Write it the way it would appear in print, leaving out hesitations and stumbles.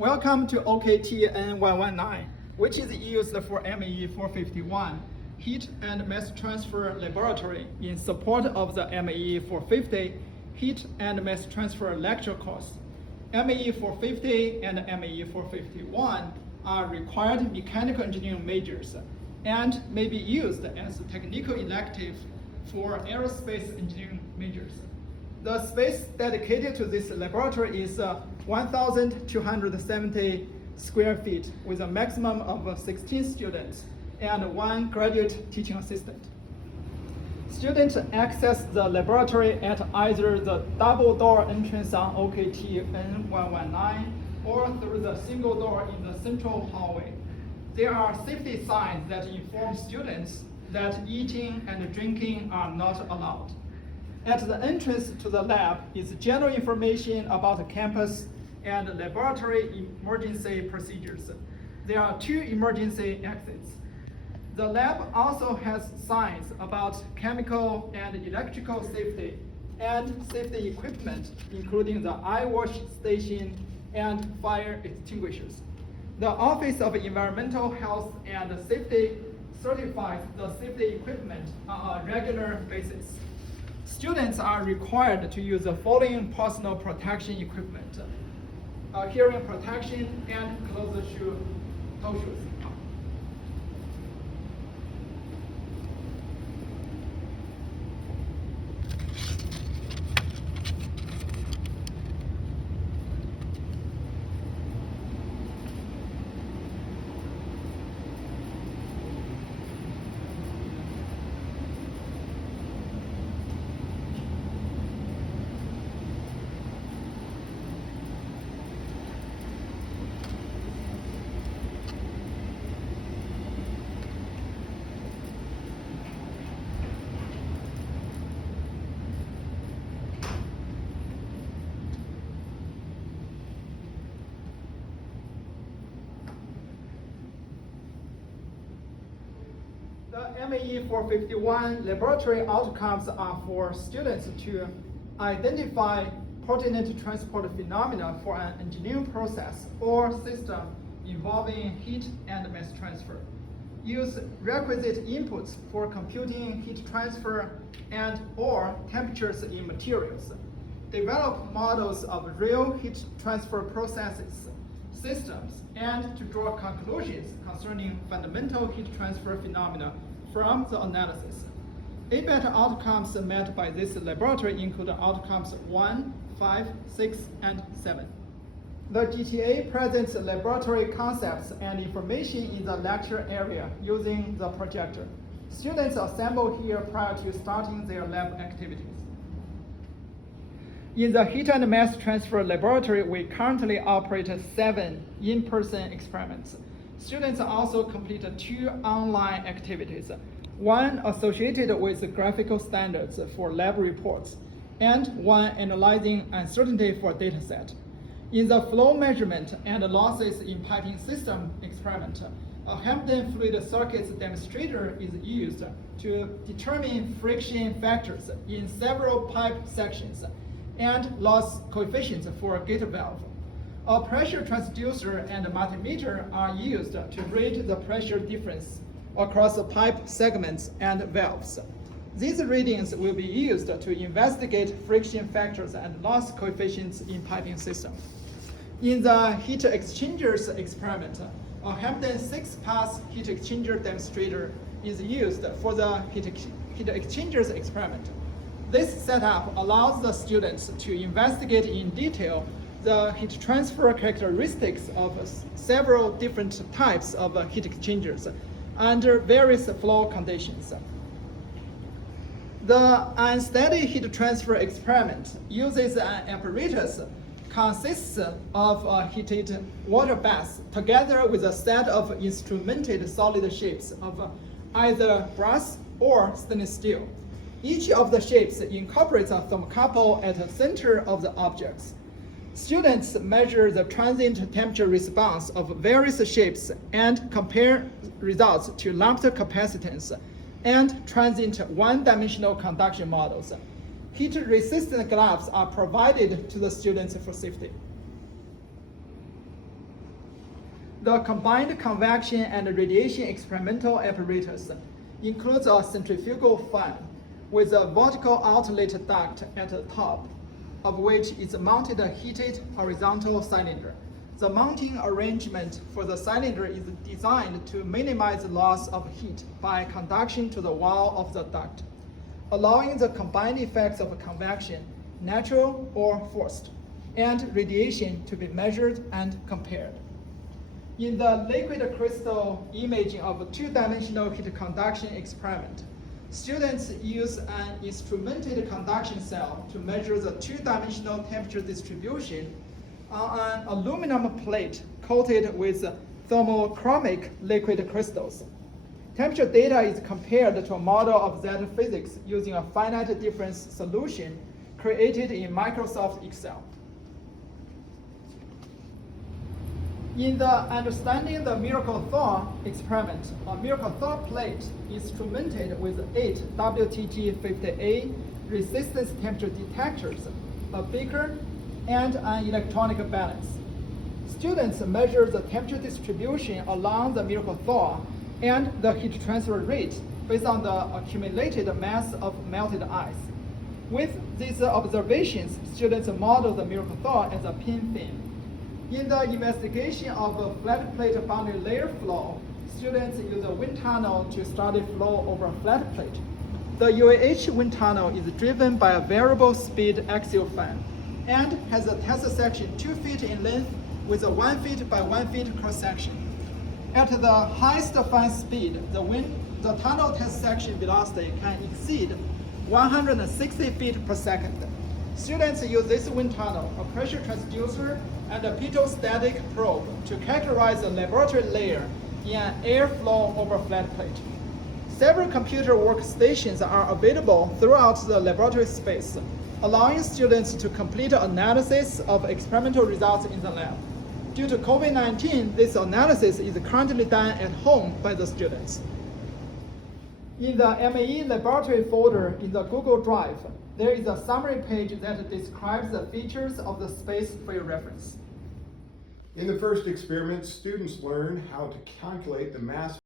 Welcome to OKT N119, which is used for MAE 451, Heat and Mass Transfer Laboratory in support of the MAE 450 Heat and Mass Transfer lecture course. MAE 450 and MAE 451 are required mechanical engineering majors and may be used as a technical elective for aerospace engineering majors. The space dedicated to this laboratory is 1,270 square feet with a maximum of 16 students and 1 graduate teaching assistant. Students access the laboratory at either the double door entrance on OKT N119 or through the single door in the central hallway. There are safety signs that inform students that eating and drinking are not allowed. At the entrance to the lab is general information about the campus and laboratory emergency procedures. There are 2 emergency exits. The lab also has signs about chemical and electrical safety and safety equipment, including the eye wash station and fire extinguishers. The Office of Environmental Health and Safety certifies the safety equipment on a regular basis. Students are required to use the following personal protection equipment: hearing protection and closed toe shoes. The MAE 451 laboratory outcomes are for students to identify pertinent transport phenomena for an engineering process or system involving heat and mass transfer. Use requisite inputs for computing heat transfer and or temperatures in materials. Develop models of real heat transfer processes, systems, and to draw conclusions concerning fundamental heat transfer phenomena from the analysis. ABET outcomes met by this laboratory include outcomes 1, 5, 6, and 7. The GTA presents laboratory concepts and information in the lecture area using the projector. Students assemble here prior to starting their lab activities. In the heat and mass transfer laboratory, we currently operate 7 in-person experiments. Students also complete 2 online activities, one associated with graphical standards for lab reports, and one analyzing uncertainty for dataset. In the flow measurement and losses in piping system experiment, a Hampton fluid circuits demonstrator is used to determine friction factors in several pipe sections and loss coefficients for a gate valve. A pressure transducer and a multimeter are used to rate the pressure difference across the pipe segments and valves. These readings will be used to investigate friction factors and loss coefficients in piping system. In the heat exchangers experiment, a Hampton 6-pass heat exchanger demonstrator is used for the heat exchangers experiment. This setup allows the students to investigate in detail the heat transfer characteristics of several different types of heat exchangers under various flow conditions. The Unsteady heat transfer experiment uses an apparatus consists of a heated water bath together with a set of instrumented solid shapes of either brass or stainless steel. Each of the shapes incorporates a thermocouple at the center of the objects. Students measure the transient temperature response of various shapes and compare results to lumped capacitance and transient one-dimensional conduction models. Heat-resistant gloves are provided to the students for safety. The combined convection and radiation experimental apparatus includes a centrifugal fan with a vertical outlet duct at the top, of which is mounted a heated horizontal cylinder. The mounting arrangement for the cylinder is designed to minimize loss of heat by conduction to the wall of the duct, allowing the combined effects of convection, natural or forced, and radiation to be measured and compared. In the liquid crystal imaging of a two-dimensional heat conduction experiment, students use an instrumented conduction cell to measure the two-dimensional temperature distribution on an aluminum plate coated with thermochromic liquid crystals. Temperature data is compared to a model of that physics using a finite difference solution created in Microsoft Excel. In the Understanding the Miracle Thaw experiment, a miracle thaw plate is instrumented with 8 WTG50A resistance temperature detectors, a beaker, and an electronic balance. Students measure the temperature distribution along the miracle thaw and the heat transfer rate based on the accumulated mass of melted ice. With these observations, students model the miracle thaw as a pin fin. In the investigation of a flat plate boundary layer flow, students use a wind tunnel to study flow over a flat plate. The UAH wind tunnel is driven by a variable speed axial fan and has a test section 2 feet in length with a 1 feet by 1 feet cross section. At the highest fan speed, the tunnel test section velocity can exceed 160 feet per second. Students use this wind tunnel, a pressure transducer, and a pitot-static probe to characterize the laboratory layer in an airflow over flat plate. Several computer workstations are available throughout the laboratory space, allowing students to complete analysis of experimental results in the lab. Due to COVID-19, this analysis is currently done at home by the students. In the MAE laboratory folder in the Google Drive, there is a summary page that describes the features of the space for your reference. In the first experiment, students learned how to calculate the mass